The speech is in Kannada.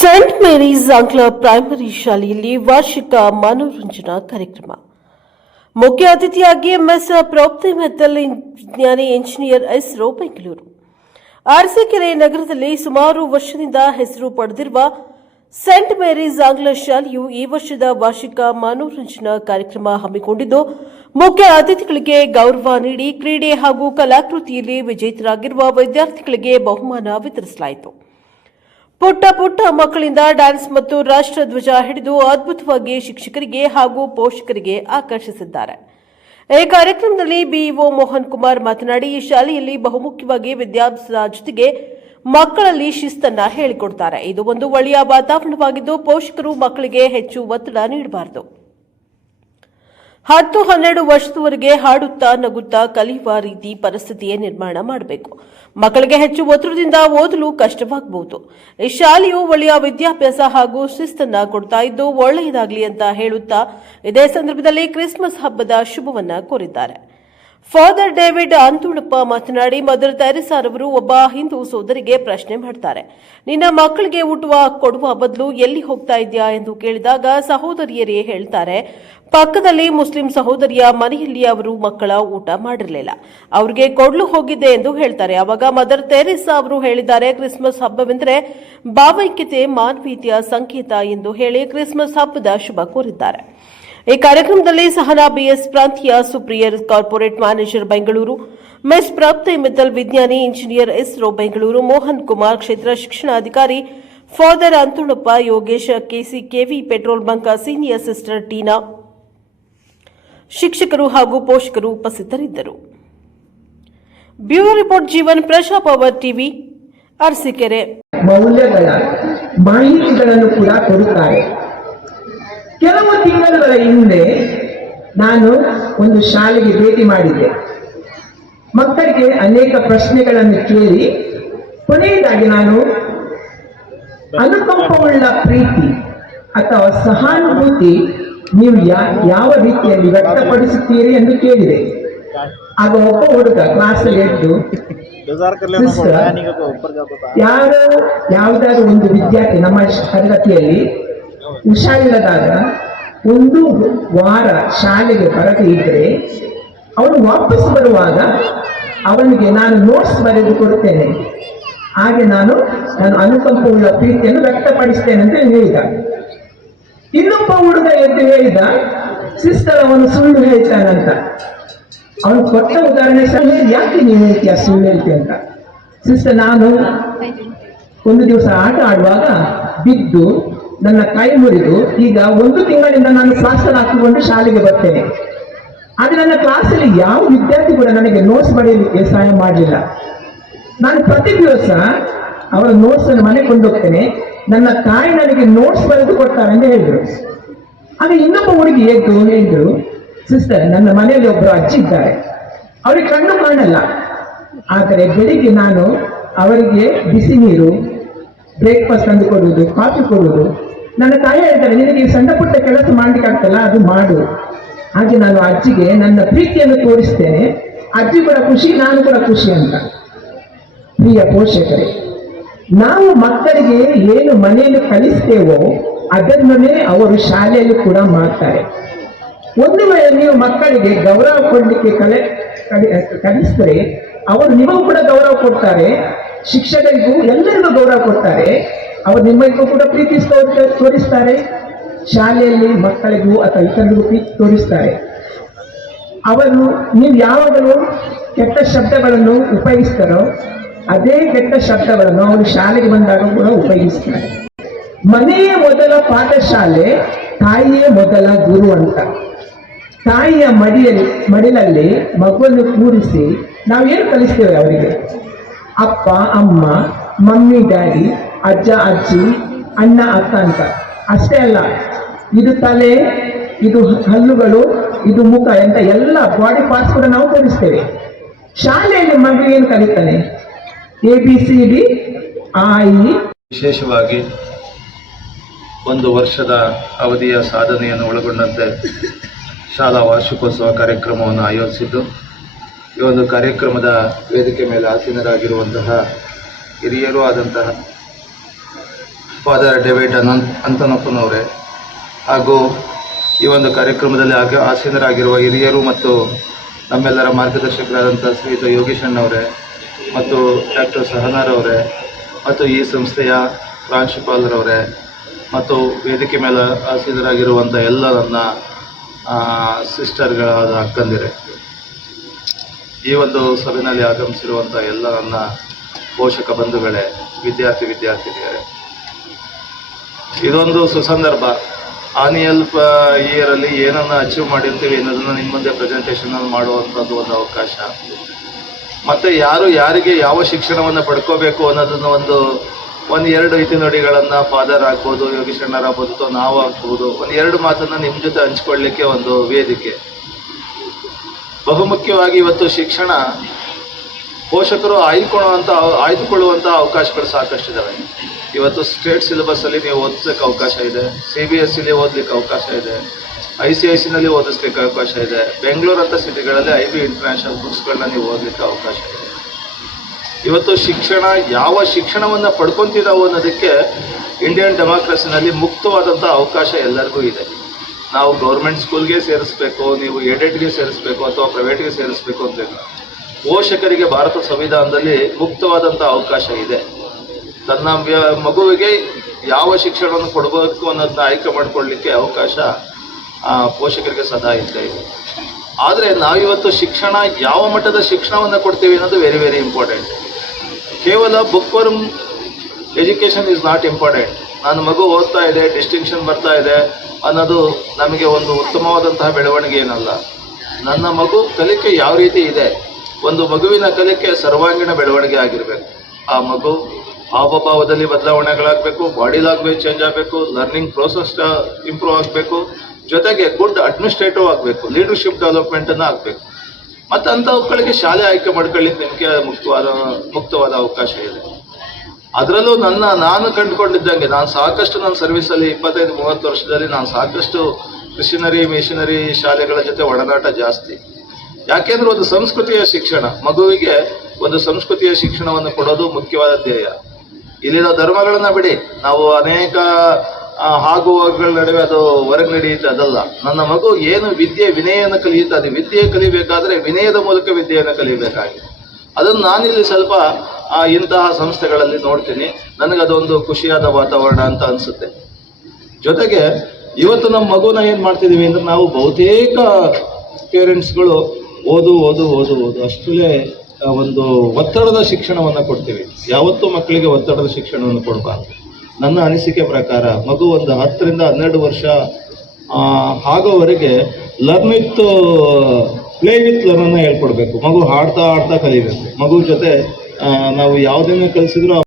ಸೇಂಟ್ ಮೇರೀಸ್ ಆಂಗ್ಲ ಪ್ರೈಮರಿ ಶಾಲೆಯಲ್ಲಿ ವಾರ್ಷಿಕ ಮನೋರಂಜನಾ ಕಾರ್ಯಕ್ರಮ. ಮುಖ್ಯ ಅತಿಥಿಯಾಗಿ ಎಂಎಸ್ ಪ್ರೌಪ್ತಿ ಮೆತ್ತಲ್ ವಿಜ್ಞಾನಿ ಇಂಜಿನಿಯರ್ ಇಸ್ರೋ ಬೆಂಗಳೂರು. ಅರಸೀಕೆರೆ ನಗರದಲ್ಲಿ ಸುಮಾರು ವರ್ಷದಿಂದ ಹೆಸರು ಪಡೆದಿರುವ ಸೇಂಟ್ ಮೇರೀಸ್ ಆಂಗ್ಲ ಶಾಲೆಯು ಈ ವರ್ಷದ ವಾರ್ಷಿಕ ಮನೋರಂಜನಾ ಕಾರ್ಯಕ್ರಮ ಹಮ್ಮಿಕೊಂಡಿದ್ದು, ಮುಖ್ಯ ಅತಿಥಿಗಳಿಗೆ ಗೌರವ ನೀಡಿ ಕ್ರೀಡೆ ಹಾಗೂ ಕಲಾಕೃತಿಯಲ್ಲಿ ವಿಜೇತರಾಗಿರುವ ವಿದ್ಯಾರ್ಥಿಗಳಿಗೆ ಬಹುಮಾನ ವಿತರಿಸಲಾಯಿತು. ಪುಟ್ಟ ಮಕ್ಕಳಿಂದ ಡ್ಯಾನ್ಸ್ ಮತ್ತು ರಾಷ್ಟ್ರಧ್ವಜ ಹಿಡಿದು ಅದ್ಭುತವಾಗಿ ಶಿಕ್ಷಕರಿಗೆ ಹಾಗೂ ಪೋಷಕರಿಗೆ ಆಕರ್ಷಿಸಿದ್ದಾರೆ. ಈ ಕಾರ್ಯಕ್ರಮದಲ್ಲಿ ಬಿಇಒ ಮೋಹನ್ ಕುಮಾರ್ ಮಾತನಾಡಿ, ಈ ಶಾಲೆಯಲ್ಲಿ ಬಹುಮುಖ್ಯವಾಗಿ ವಿದ್ಯಾಭ್ಯಾಸದ ಜೊತೆಗೆ ಮಕ್ಕಳಲ್ಲಿ ಶಿಸ್ತನ್ನ ಹೇಳಿಕೊಡ್ತಾರೆ. ಇದು ಒಂದು ಒಳ್ಳೆಯ ವಾತಾವರಣವಾಗಿದ್ದು, ಪೋಷಕರು ಮಕ್ಕಳಿಗೆ ಹೆಚ್ಚು ಒತ್ತಡ ನೀಡಬಾರದು. 10-12 ವರ್ಷದವರೆಗೆ ಹಾಡುತ್ತಾ ನಗುತ್ತಾ ಕಲಿಯುವ ರೀತಿ ಪರಿಸ್ಥಿತಿಯೇ ನಿರ್ಮಾಣ ಮಾಡಬೇಕು. ಮಕ್ಕಳಿಗೆ ಹೆಚ್ಚು ಒತ್ತಡದಿಂದ ಓದಲು ಕಷ್ಟವಾಗಬಹುದು. ಈ ಶಾಲೆಯು ಒಳ್ಳೆಯ ವಿದ್ಯಾಭ್ಯಾಸ ಹಾಗೂ ಶಿಸ್ತನ್ನ ಕೊಡ್ತಾ ಇದ್ದು ಒಳ್ಳೆಯದಾಗಲಿ ಅಂತ ಹೇಳುತ್ತಾ ಇದೇ ಸಂದರ್ಭದಲ್ಲಿ ಕ್ರಿಸ್ಮಸ್ ಹಬ್ಬದ ಶುಭವನ್ನ ಕೋರಿದ್ದಾರೆ. ಫಾದರ್ ಡೇವಿಡ್ ಅಂತುಣಪ್ಪ ಮಾತನಾಡಿ, ಮದರ್ ತೆರೇಸಾರವರು ಒಬ್ಬ ಹಿಂದೂ ಸೋದರಿಗೆ ಪ್ರಶ್ನೆ ಮಾಡ್ತಾರೆ, ನಿನ್ನ ಮಕ್ಕಳಿಗೆ ಊಟ ಕೊಡುವ ಬದಲು ಎಲ್ಲಿ ಹೋಗ್ತಾ ಇದೆಯಾ ಎಂದು ಕೇಳಿದಾಗ ಸಹೋದರಿಯರೇ ಹೇಳ್ತಾರೆ, ಪಕ್ಕದಲ್ಲಿ ಮುಸ್ಲಿಂ ಸಹೋದರಿಯ ಮನೆಯಲ್ಲಿ ಅವರು ಮಕ್ಕಳ ಊಟ ಮಾಡಿರಲಿಲ್ಲ, ಅವರಿಗೆ ಕೊಡ್ಲು ಹೋಗಿದ್ದೆ ಎಂದು ಹೇಳ್ತಾರೆ. ಆವಾಗ ಮದರ್ ತೆರೇಸಾ ಅವರು ಹೇಳಿದ್ದಾರೆ, ಕ್ರಿಸ್ಮಸ್ ಹಬ್ಬವೆಂದರೆ ಭಾವೈಕ್ಯತೆ, ಮಾನವೀಯತೆಯ ಸಂಕೇತ ಎಂದು ಹೇಳಿ ಕ್ರಿಸ್ಮಸ್ ಹಬ್ಬದ ಶುಭ ಕೋರಿದ್ದಾರೆ. ಈ ಕಾರ್ಯಕ್ರಮದಲ್ಲಿ ಸಹನಾ ಬಿಎಸ್ ಪ್ರಾಂತೀಯ superior corporate manager Bengaluru, miss Prapti Mittal ವಿಜ್ಞಾನಿ ಇಂಜಿನಿಯರ್ ಇಸ್ರೋ ಬೆಂಗಳೂರು, ಮೋಹನ್ ಕುಮಾರ್ ಕ್ಷೇತ್ರ ಶಿಕ್ಷಣಾಧಿಕಾರಿ, father Anthunappa, Yogesh KCKV petrol bunk senior sister Tina, ಶಿಕ್ಷಕರು ಹಾಗೂ ಪೋಷಕರು ಉಪಸ್ಥಿತರಿದ್ದರು. ಬ್ಯೂರೋ ರಿಪೋರ್ಟ್ ಜೀವನ್, ಪ್ರಜಾ ಪವರ್ ಟಿವಿ, ಅರಸೀಕೆರೆ. ಮೌಲ್ಯಗಳ ಮಾಹಿತಿಗಳನ್ನು ಕೂಡ ಕೊಡುತ್ತಾರೆ. ಕೆಲವು ತಿಂಗಳುಗಳ ಹಿಂದೆ ನಾನು ಒಂದು ಶಾಲೆಗೆ ಭೇಟಿ ಮಾಡಿದ್ದೆ. ಮಕ್ಕಳಿಗೆ ಅನೇಕ ಪ್ರಶ್ನೆಗಳನ್ನು ಕೇಳಿ ಕೊನೆಯದಾಗಿ ನಾನು ಅನುಕಂಪವುಳ್ಳ ಪ್ರೀತಿ ಅಥವಾ ಸಹಾನುಭೂತಿ ನೀವು ಯಾವ ರೀತಿಯಲ್ಲಿ ವ್ಯಕ್ತಪಡಿಸುತ್ತೀರಿ ಎಂದು ಕೇಳಿದೆ. ಆಗ ಒಬ್ಬ ಹುಡುಗ ಕ್ಲಾಸಲ್ಲಿ ಎದ್ದು, ಯಾವುದಾದ್ರೂ ಒಂದು ವಿದ್ಯಾರ್ಥಿ ನಮ್ಮ ತರಗತಿಯಲ್ಲಿ ಹುಷಾರಿಲ್ಲದಾಗ ಒಂದು ವಾರ ಶಾಲೆಗೆ ಬರದೇ ಇದ್ದರೆ ಅವನು ವಾಪಸ್ ಬರುವಾಗ ಅವನಿಗೆ ನಾನು ನೋಟ್ಸ್ ಬರೆದು ಕೊಡುತ್ತೇನೆ, ಹಾಗೆ ನಾನು ಅನುಕಂಪವುಳ್ಳ ಪ್ರೀತಿಯನ್ನು ವ್ಯಕ್ತಪಡಿಸ್ತೇನೆ ಅಂತ ಹೇಳಿದ. ಇನ್ನೊಬ್ಬ ಹುಡುಗ ಎದ್ದು ಹೇಳಿದ, ಸಿಸ್ಟರ್ ಅವನು ಸುಳ್ಳು ಹೇಳ್ತಾನಂತ. ಅವನು ಕೊಟ್ಟ ಉದಾಹರಣೆ ಸಹ, ಯಾಕೆ ನೀವು ಹೇಳ್ತೀಯ ಸುಳ್ಳು ಹೇಳ್ತೀಯ ಅಂತ. ಸಿಸ್ಟರ್, ನಾನು ಒಂದು ದಿವಸ ಆಟ ಆಡುವಾಗ ಬಿದ್ದು ನನ್ನ ಕೈ ಮುರಿದು ಈಗ 1 ತಿಂಗಳಿಂದ ನಾನು ಪ್ಲಾಸ್ಟರ್ ಹಾಕಿಕೊಂಡು ಶಾಲೆಗೆ ಬರ್ತೇನೆ. ಆದರೆ ನನ್ನ ಕ್ಲಾಸಲ್ಲಿ ಯಾವ ವಿದ್ಯಾರ್ಥಿ ಕೂಡ ನನಗೆ ನೋಟ್ಸ್ ಬರೆಯಲಿಕ್ಕೆ ಸಹಾಯ ಮಾಡಲಿಲ್ಲ. ನಾನು ಪ್ರತಿ ದಿವಸ ಅವರ ನೋಟ್ಸ್ ಅನ್ನು ಮನೆಗೆ ಕೊಂಡೋಗ್ತೇನೆ, ನನ್ನ ತಾಯಿ ನನಗೆ ನೋಟ್ಸ್ ಬರೆದು ಕೊಡ್ತಾರೆ ಅಂತ ಹೇಳಿದ್ರು. ಆಗ ಇನ್ನೊಬ್ಬ ಹುಡುಗಿ ಎದ್ದು ಹೇಳಿದ್ರು, ಸಿಸ್ಟರ್, ನನ್ನ ಮನೆಯಲ್ಲಿ ಒಬ್ಬರು ಅಜ್ಜಿ ಇದ್ದಾರೆ, ಅವರಿಗೆ ಕಣ್ಣು ಕಾಣಲ್ಲ, ಆದರೆ ಬೆಳಿಗ್ಗೆ ನಾನು ಅವರಿಗೆ ಬಿಸಿ ನೀರು, ಬ್ರೇಕ್ಫಾಸ್ಟ್ ತಂದು ಕೊಡುವುದು, ಕಾಫಿ ಕೊಡುವುದು. ನನ್ನ ತಾಯಿ ಹೇಳ್ತಾರೆ, ನಿನಗೆ ಸಣ್ಣ ಪುಟ್ಟ ಕೆಲಸ ಮಾಡ್ಲಿಕ್ಕೆ ಆಗ್ತಲ್ಲ, ಅದು ಮಾಡು. ಹಾಗೆ ನಾನು ಅಜ್ಜಿಗೆ ನನ್ನ ಪ್ರೀತಿಯನ್ನು ತೋರಿಸ್ತೇನೆ, ಅಜ್ಜಿ ಕೂಡ ಖುಷಿ, ನಾನು ಕೂಡ ಖುಷಿ ಅಂತ. ಪ್ರಿಯ ಪೋಷಕರೇ, ನಾವು ಮಕ್ಕಳಿಗೆ ಏನು ಮನೆಯಲ್ಲಿ ಕಲಿಸ್ತೇವೋ ಅದನ್ನೇ ಅವರು ಶಾಲೆಯಲ್ಲಿ ಕೂಡ ಮಾಡ್ತಾರೆ. ಒಂದು ವೇಳೆ ನೀವು ಮಕ್ಕಳಿಗೆ ಗೌರವ ಕೊಡಲಿಕ್ಕೆ ಕಲಿಸಿದ್ರೆ ಅವರು ನಿಮಗೂ ಕೂಡ ಗೌರವ ಕೊಡ್ತಾರೆ, ಶಿಕ್ಷಕರಿಗೂ ಎಲ್ಲರಿಗೂ ಗೌರವ ಕೊಡ್ತಾರೆ, ಅವರು ನಿಮಗೂ ಕೂಡ ಪ್ರೀತಿ ತೋರಿಸ್ತಾರೆ, ಶಾಲೆಯಲ್ಲಿ ಮಕ್ಕಳಿಗೂ ಅಥವಾ ಇತರರಿಗೂ ಪ್ರೀತಿ ತೋರಿಸ್ತಾರೆ. ಅವರು ನೀವು ಯಾವಾಗಲೂ ಕೆಟ್ಟ ಶಬ್ದಗಳನ್ನು ಉಪಯೋಗಿಸ್ತಾರೋ ಅದೇ ಕೆಟ್ಟ ಶಬ್ದಗಳನ್ನು ಅವರು ಶಾಲೆಗೆ ಬಂದಾಗ ಕೂಡ ಉಪಯೋಗಿಸ್ತಾರೆ. ಮನೆಯೇ ಮೊದಲ ಪಾಠಶಾಲೆ, ತಾಯಿಯೇ ಮೊದಲ ಗುರು ಅಂತ. ತಾಯಿಯ ಮಡಿಲಲ್ಲಿ ಮಗುವನ್ನು ಕೂರಿಸಿ ನಾವೇನು ಕಲಿಸ್ತೇವೆ ಅವರಿಗೆ? ಅಪ್ಪ ಅಮ್ಮ, ಮಮ್ಮಿ ಡ್ಯಾಡಿ, ಅಜ್ಜ ಅಜ್ಜಿ, ಅಣ್ಣ ಅಕ್ಕ ಅಂತ. ಅಷ್ಟೇ ಅಲ್ಲ, ಇದು ತಲೆ, ಇದು ಹಲ್ಲುಗಳು, ಇದು ಮುಖ ಅಂತ ಎಲ್ಲ ಬಾಡಿ ಪಾರ್ಟ್ಸ್ ಕೂಡ ನಾವು ತೋರಿಸ್ತೇವೆ. ಶಾಲೆಯಲ್ಲಿ ಮಗು ಏನು ಕಲಿತಾನೆ? ABCD I. ವಿಶೇಷವಾಗಿ 1 ವರ್ಷದ ಅವಧಿಯ ಸಾಧನೆಯನ್ನು ಒಳಗೊಂಡಂತೆ ಶಾಲಾ ವಾರ್ಷಿಕೋತ್ಸವ ಕಾರ್ಯಕ್ರಮವನ್ನು ಆಯೋಜಿಸಿದ್ದು, ಈ ಒಂದು ಕಾರ್ಯಕ್ರಮದ ವೇದಿಕೆ ಮೇಲೆ ಆಸೀನರಾಗಿರುವಂತಹ ಹಿರಿಯರೂ ಆದಂತಹ ಫಾದರ್ ಡೇವಿಡ್ ಅಂತನಪ್ಪನವರೇ ಹಾಗೂ ಈ ಒಂದು ಕಾರ್ಯಕ್ರಮದಲ್ಲಿ ಆಸೀನರಾಗಿರುವ ಹಿರಿಯರು ಮತ್ತು ನಮ್ಮೆಲ್ಲರ ಮಾರ್ಗದರ್ಶಕರಾದಂಥ ಶ್ರೀಯುತ ಯೋಗೀಶ್ ಅಣ್ಣವರೇ ಮತ್ತು ಡಾಕ್ಟರ್ ಸಹನಾರವರೇ ಮತ್ತು ಈ ಸಂಸ್ಥೆಯ ಪ್ರಾಂಶುಪಾಲರವರೇ ಮತ್ತು ವೇದಿಕೆ ಮೇಲೆ ಆಸೀನರಾಗಿರುವಂಥ ಎಲ್ಲ ನನ್ನ ಸಿಸ್ಟರ್ಗಳಾದ ಅಕ್ಕಂದಿರೇ, ಈ ಒಂದು ಸಭೆಯಲ್ಲಿ ಆಗಮಿಸಿರುವಂಥ ಎಲ್ಲ ನನ್ನ ಪೋಷಕ ಬಂಧುಗಳೇ, ವಿದ್ಯಾರ್ಥಿನಿಯರೇ, ಇದೊಂದು ಸುಸಂದರ್ಭ. ಆನಿಯಲ್ ಇಯರಲ್ಲಿ ಏನನ್ನು ಅಚೀವ್ ಮಾಡಿರ್ತೀವಿ ಅನ್ನೋದನ್ನು ನಿಮ್ಮ ಮುಂದೆ ಪ್ರೆಸೆಂಟೇಷನಲ್ಲಿ ಮಾಡುವಂಥದ್ದು ಒಂದು ಅವಕಾಶ. ಮತ್ತು ಯಾರಿಗೆ ಯಾವ ಶಿಕ್ಷಣವನ್ನು ಪಡ್ಕೋಬೇಕು ಅನ್ನೋದನ್ನು ಒಂದು ಎರಡು ನುಡಿಗಳನ್ನು ಫಾದರ್ ಆಗ್ಬೋದು, ಯೋಗೀಶ್ ಅಣ್ಣರಾಗ್ಬೋದು ಅಥವಾ ನಾವು ಆಗ್ಬೋದು, ಎರಡು ಮಾತನ್ನು ನಿಮ್ಮ ಜೊತೆ ಹಂಚ್ಕೊಳ್ಳಿಕ್ಕೆ ಒಂದು ವೇದಿಕೆ. ಬಹುಮುಖ್ಯವಾಗಿ ಇವತ್ತು ಶಿಕ್ಷಣ ಪೋಷಕರು ಆಯ್ದುಕೊಳ್ಳುವಂಥ ಅವಕಾಶಗಳು ಸಾಕಷ್ಟಿದ್ದಾವೆ. ಇವತ್ತು ಸ್ಟೇಟ್ ಸಿಲೆಬಸ್ಸಲ್ಲಿ ನೀವು ಓದಿಸ್ಲಿಕ್ಕೆ ಅವಕಾಶ ಇದೆ, CBSEಲಿ ಓದಲಿಕ್ಕೆ ಅವಕಾಶ ಇದೆ, ICICನಲ್ಲಿ ಓದಿಸ್ಲಿಕ್ಕೆ ಅವಕಾಶ ಇದೆ, ಬೆಂಗಳೂರು ಅಂತ ಸಿಟಿಗಳಲ್ಲಿ IB ಇಂಟರ್ನ್ಯಾಷನಲ್ ಬುಕ್ಸ್ಗಳನ್ನ ನೀವು ಓದಲಿಕ್ಕೆ ಅವಕಾಶ ಇದೆ. ಇವತ್ತು ಯಾವ ಶಿಕ್ಷಣವನ್ನು ಪಡ್ಕೊತಿದ್ದಾವೆ ಅನ್ನೋದಕ್ಕೆ ಇಂಡಿಯನ್ ಡೆಮಾಕ್ರಸಿನಲ್ಲಿ ಮುಕ್ತವಾದಂಥ ಅವಕಾಶ ಎಲ್ಲರಿಗೂ ಇದೆ. ನಾವು ಗೌರ್ಮೆಂಟ್ ಸ್ಕೂಲ್ಗೆ ಸೇರಿಸ್ಬೇಕು, ನೀವು ಏಡೆಡ್ಗೆ ಸೇರಿಸ್ಬೇಕು ಅಥವಾ ಪ್ರೈವೇಟ್ಗೆ ಸೇರಿಸ್ಬೇಕು ಅಂತಿಲ್ಲ. ಪೋಷಕರಿಗೆ ಭಾರತ ಸಂವಿಧಾನದಲ್ಲಿ ಮುಕ್ತವಾದಂಥ ಅವಕಾಶ ಇದೆ. ತನ್ನ ಮಗುವಿಗೆ ಯಾವ ಶಿಕ್ಷಣವನ್ನು ಕೊಡಬೇಕು ಅನ್ನೋದನ್ನ ಆಯ್ಕೆ ಮಾಡಿಕೊಳ್ಳಲಿಕ್ಕೆ ಅವಕಾಶ ಪೋಷಕರಿಗೆ ಸದಾ ಇದ್ದೇ ಇದೆ. ಆದರೆ ನಾವಿವತ್ತು ಯಾವ ಮಟ್ಟದ ಶಿಕ್ಷಣವನ್ನು ಕೊಡ್ತೀವಿ ಅನ್ನೋದು ವೆರಿ ವೆರಿ ಇಂಪಾರ್ಟೆಂಟ್. ಕೇವಲ book worm education is not important. ನನ್ನ ಮಗು ಓದ್ತಾ ಇದೆ, ಡಿಸ್ಟಿಂಕ್ಷನ್ ಬರ್ತಾ ಇದೆ ಅನ್ನೋದು ನಮಗೆ ಒಂದು ಉತ್ತಮವಾದಂತಹ ಬೆಳವಣಿಗೆ ಏನಲ್ಲ. ನನ್ನ ಮಗು ಕಲಿಕೆ ಯಾವ ರೀತಿ ಇದೆ, ಒಂದು ಮಗುವಿನ ಕಲಿಕೆ ಸರ್ವಾಂಗೀಣ ಬೆಳವಣಿಗೆ ಆಗಿರಬೇಕು. ಆ ಮಗು ಹಾವಭಾವದಲ್ಲಿ ಬದಲಾವಣೆಗಳಾಗಬೇಕು, ಬಾಡಿ ಲ್ಯಾಂಗ್ವೇಜ್ ಚೇಂಜ್ ಆಗಬೇಕು, ಲರ್ನಿಂಗ್ ಪ್ರೋಸೆಸ್ ಇಂಪ್ರೂವ್ ಆಗಬೇಕು, ಜೊತೆಗೆ ಗುಡ್ ಅಡ್ಮಿನಿಸ್ಟ್ರೇಟಿವ್ ಆಗಬೇಕು, ಲೀಡರ್ಶಿಪ್ ಡೆವಲಪ್ಮೆಂಟನ್ನು ಆಗಬೇಕು. ಮತ್ತು ಅಂಥವುಗಳಿಗೆ ಶಾಲೆ ಆಯ್ಕೆ ಮಾಡ್ಕೊಳ್ಳಿಕ್ಕೆ ನಿಮಗೆ ಮುಕ್ತವಾದ ಅವಕಾಶ ಇದೆ. ಅದರಲ್ಲೂ ನಾನು ಕಂಡುಕೊಂಡಿದ್ದಂಗೆ, ನಾನು ಸಾಕಷ್ಟು ನನ್ನ ಸರ್ವಿಸಲ್ಲಿ 25-30 ವರ್ಷದಲ್ಲಿ ನಾನು ಸಾಕಷ್ಟು ಕ್ರಿಶ್ಚಿಯನರಿ ಮಿಷನರಿ ಶಾಲೆಗಳ ಜೊತೆ ಒಡನಾಟ ಜಾಸ್ತಿ. ಯಾಕೆಂದ್ರೆ ಒಂದು ಸಂಸ್ಕೃತಿಯ ಶಿಕ್ಷಣ, ಮಗುವಿಗೆ ಒಂದು ಸಂಸ್ಕೃತಿಯ ಶಿಕ್ಷಣವನ್ನು ಕೊಡೋದು ಮುಖ್ಯವಾದ ಧ್ಯೇಯ. ಇಲ್ಲಿನ ಧರ್ಮಗಳನ್ನು ಬಿಡಿ, ನಾವು ಅನೇಕ ಹೋಗುಗಳ ನಡುವೆ ಅದು ಹೊರಗೆ ನಡೆಯುತ್ತೆ, ಅದಲ್ಲ. ನನ್ನ ಮಗು ಏನು ವಿನಯವನ್ನು ಕಲಿಯುತ್ತೆ, ಅದು ವಿದ್ಯೆ ಕಲಿಬೇಕಾದ್ರೆ ವಿನಯದ ಮೂಲಕ ವಿದ್ಯೆಯನ್ನು ಕಲಿಬೇಕಾಗಿದೆ. ಅದನ್ನು ನಾನಿಲ್ಲಿ ಸ್ವಲ್ಪ ಇಂತಹ ಸಂಸ್ಥೆಗಳಲ್ಲಿ ನೋಡ್ತೀನಿ. ನನಗದೊಂದು ಖುಷಿಯಾದ ವಾತಾವರಣ ಅಂತ ಅನಿಸುತ್ತೆ. ಜೊತೆಗೆ ಇವತ್ತು ನಮ್ಮ ಮಗುನ ಏನು ಮಾಡ್ತಿದ್ದೀವಿ ಅಂದರೆ, ನಾವು ಬಹುತೇಕ ಪೇರೆಂಟ್ಸ್ಗಳು ಓದು ಅಷ್ಟರಲ್ಲೇ ಒಂದು ಒತ್ತಡದ ಶಿಕ್ಷಣವನ್ನು ಕೊಡ್ತೀವಿ. ಯಾವತ್ತೂ ಮಕ್ಕಳಿಗೆ ಒತ್ತಡದ ಶಿಕ್ಷಣವನ್ನು ಕೊಡಬಾರ್ದು. ನನ್ನ ಅನಿಸಿಕೆ ಪ್ರಕಾರ ಮಗು ಒಂದು 10ರಿಂದ 12 ವರ್ಷ ಆಗೋವರೆಗೆ ಪ್ಲೇ ವಿತ್ ಲರ್ನನ್ನು ಹೇಳ್ಕೊಡ್ಬೇಕು. ಮಗು ಆಡ್ತಾ ಕಲಿಬೇಕು. ಮಗು ಜೊತೆ ನಾವು ಯಾವುದನ್ನೇ ಕಲಿಸಿದ್ರು